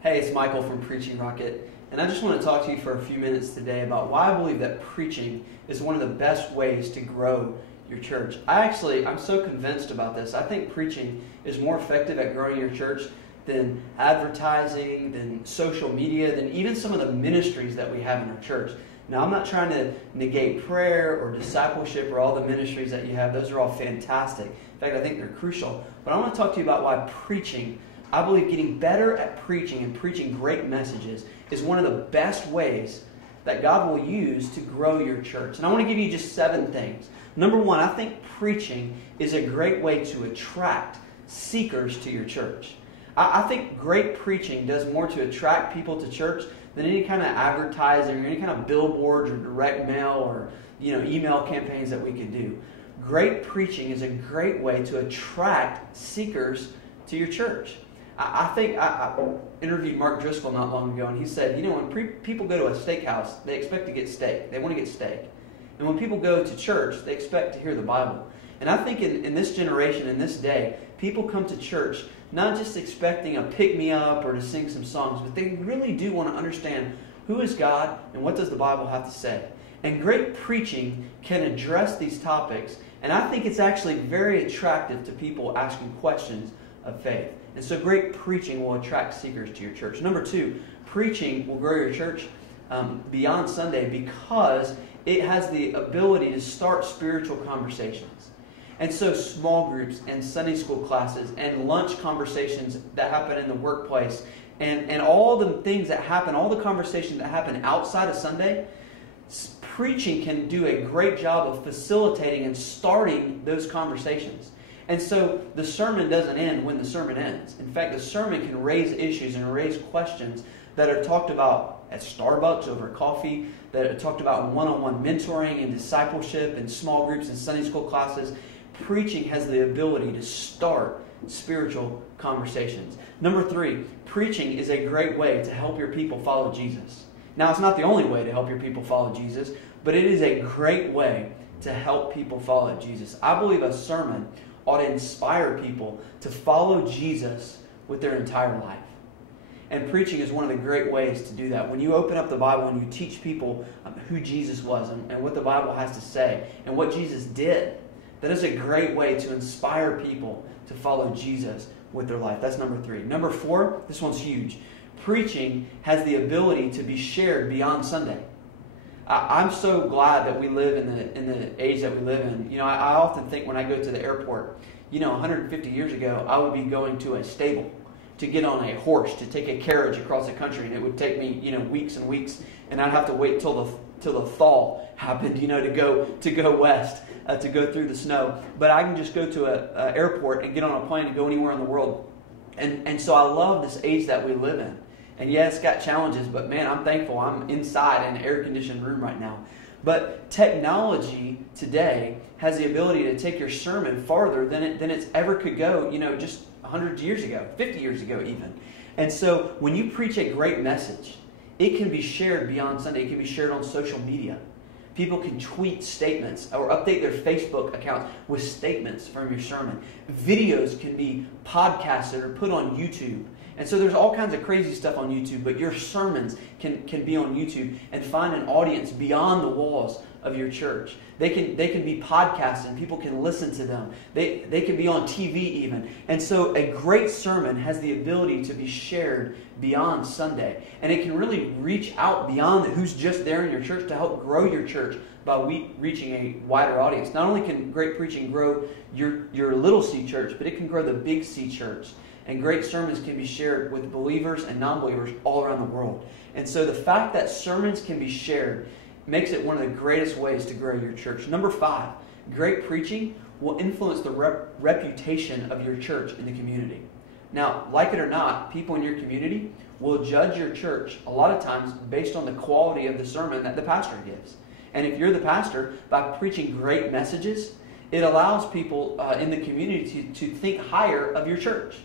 Hey, it's Michael from Preaching Rocket, and I just want to talk to you for a few minutes today about why I believe that preaching is one of the best ways to grow your church. I'm so convinced about this. I think preaching is more effective at growing your church than advertising, than social media, than even some of the ministries that we have in our church. Now, I'm not trying to negate prayer or discipleship or all the ministries that you have. Those are all fantastic. In fact, I think they're crucial. But I want to talk to you about why preaching, I believe getting better at preaching and preaching great messages is one of the best ways that God will use to grow your church. And I want to give you just 7 things. Number 1, I think preaching is a great way to attract seekers to your church. I think great preaching does more to attract people to church than any kind of advertising or any kind of billboards or direct mail or email campaigns that we could do. Great preaching is a great way to attract seekers to your church. I interviewed Mark Driscoll not long ago, and he said, when people go to a steakhouse, they expect to get steak. They want to get steak. And when people go to church, they expect to hear the Bible. And I think in this generation, in this day, people come to church not just expecting a pick-me-up or to sing some songs, but they really do want to understand who is God and what does the Bible have to say. And great preaching can address these topics, and I think it's actually very attractive to people asking questions of faith. And so great preaching will attract seekers to your church. Number 2, preaching will grow your church beyond Sunday because it has the ability to start spiritual conversations. And so small groups and Sunday school classes and lunch conversations that happen in the workplace and all the things that happen, all the conversations that happen outside of Sunday, preaching can do a great job of facilitating and starting those conversations. And so the sermon doesn't end when the sermon ends. In fact, the sermon can raise issues and raise questions that are talked about at Starbucks over coffee, that are talked about in one-on-one mentoring and discipleship and small groups and Sunday school classes. Preaching has the ability to start spiritual conversations. Number 3, preaching is a great way to help your people follow Jesus. Now, it's not the only way to help your people follow Jesus, but it is a great way to help people follow Jesus. I believe a sermon ought to inspire people to follow Jesus with their entire life. And preaching is one of the great ways to do that. When you open up the Bible and you teach people who Jesus was and what the Bible has to say and what Jesus did, that is a great way to inspire people to follow Jesus with their life. That's number 3. Number 4, this one's huge. Preaching has the ability to be shared beyond Sunday. I'm so glad that we live in the age that we live in. I often think when I go to the airport, 150 years ago, I would be going to a stable to get on a horse, to take a carriage across the country, and it would take me, weeks and weeks, and I'd have to wait till the thaw happened, to go west, to go through the snow. But I can just go to an airport and get on a plane and go anywhere in the world. And so I love this age that we live in. And yeah, it's got challenges, but man, I'm thankful I'm inside in an air-conditioned room right now. But technology today has the ability to take your sermon farther than it's ever could go, just 100 years ago, 50 years ago even. And so when you preach a great message, it can be shared beyond Sunday. It can be shared on social media. People can tweet statements or update their Facebook accounts with statements from your sermon. Videos can be podcasted or put on YouTube. And so there's all kinds of crazy stuff on YouTube, but your sermons can be on YouTube and find an audience beyond the walls of your church. They can be podcasts and people can listen to them. They can be on TV even. And so a great sermon has the ability to be shared beyond Sunday. And it can really reach out beyond who's just there in your church to help grow your church by reaching a wider audience. Not only can great preaching grow your little C church, but it can grow the big C church. And great sermons can be shared with believers and non-believers all around the world. And so the fact that sermons can be shared makes it one of the greatest ways to grow your church. Number 5, great preaching will influence the reputation of your church in the community. Now, like it or not, people in your community will judge your church a lot of times based on the quality of the sermon that the pastor gives. And if you're the pastor, by preaching great messages, it allows people in the community to think higher of your church.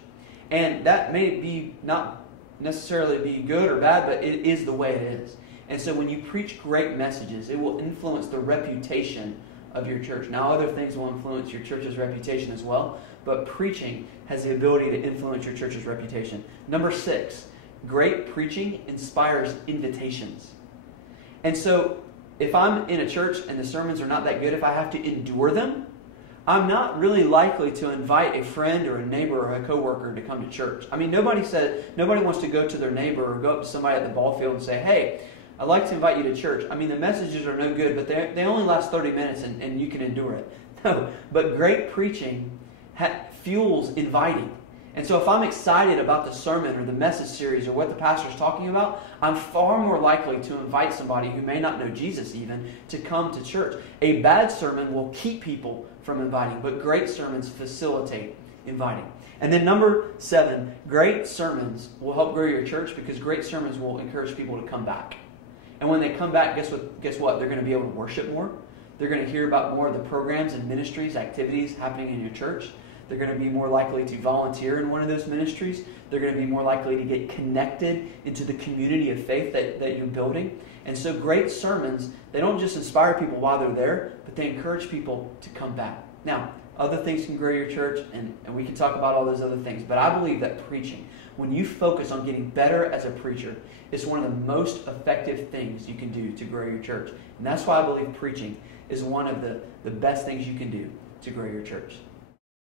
And that may be not necessarily be good or bad, but it is the way it is. And so when you preach great messages, it will influence the reputation of your church. Now, other things will influence your church's reputation as well, but preaching has the ability to influence your church's reputation. Number 6, great preaching inspires invitations. And so if I'm in a church and the sermons are not that good, if I have to endure them, I'm not really likely to invite a friend or a neighbor or a coworker to come to church. I mean, nobody wants to go to their neighbor or go up to somebody at the ball field and say, hey, I'd like to invite you to church. I mean, the messages are no good, but they only last 30 minutes and you can endure it. No, but great preaching fuels inviting. And so if I'm excited about the sermon or the message series or what the pastor's talking about, I'm far more likely to invite somebody who may not know Jesus even to come to church. A bad sermon will keep people from inviting, but great sermons facilitate inviting. And then number 7, great sermons will help grow your church because great sermons will encourage people to come back. And when they come back, guess what? They're going to be able to worship more. They're going to hear about more of the programs and ministries, activities happening in your church. They're going to be more likely to volunteer in one of those ministries. They're going to be more likely to get connected into the community of faith that you're building. And so great sermons, they don't just inspire people while they're there, but they encourage people to come back. Now, other things can grow your church, and we can talk about all those other things. But I believe that preaching, when you focus on getting better as a preacher, is one of the most effective things you can do to grow your church. And that's why I believe preaching is one of the best things you can do to grow your church.